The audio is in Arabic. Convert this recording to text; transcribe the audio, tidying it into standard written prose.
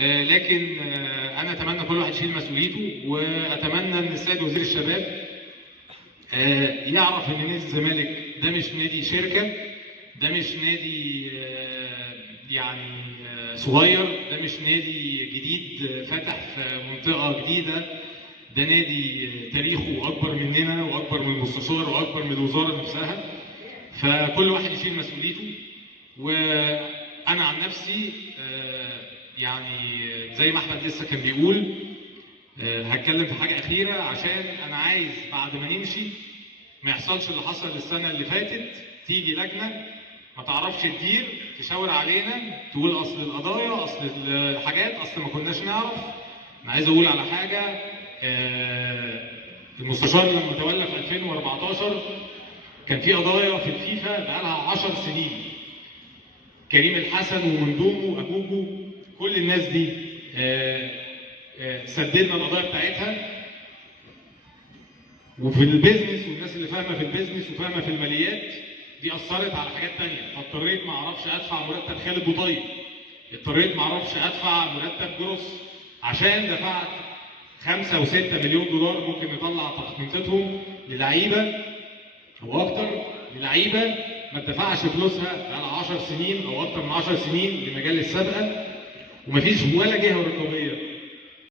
لكن انا اتمنى كل واحد يشيل مسؤوليته، واتمنى ان السيد وزير الشباب يعرف ان نادي الزمالك ده مش نادي شركه، ده مش نادي يعني صغير، ده مش نادي جديد فتح في منطقه جديده، ده نادي تاريخه اكبر مننا واكبر من المستشار واكبر من الوزاره نفسها. فكل واحد يشيل مسؤوليته. وانا عن نفسي يعني زي ما احمد لسه كان بيقول، هتكلم في حاجه اخيره، عشان انا عايز بعد ما نمشي ما يحصلش اللي حصل السنه اللي فاتت، تيجي لجنه ما تعرفش تدير، تشاور علينا، تقول اصل القضايا، اصل الحاجات، اصل ما كناش نعرف. انا عايز اقول على حاجه، المستشار لما تولى في 2014 كان في قضايا في الفيفا بقالها 10 سنين. كريم الحسن ومندومو واجوجو، كل الناس دي سددنا القضايا بتاعتها. وفي البيزنس، والناس اللي فاهمه في البيزنس وفاهمه في الماليات دي اثرت على حاجات ثانيه، فاضطريت ما اعرفش ادفع مرتب خالد بوطيب، اضطريت ما اعرفش ادفع مرتب جروس، عشان دفعت 5 و6 مليون دولار ممكن نطلع تخطيطهم للعيبه او اكتر، للعيبه ما اتدفعش فلوسها بقى 10 سنين او اكتر من 10 سنين لمجال السابقه، ومفيش ولا جهه رقابيه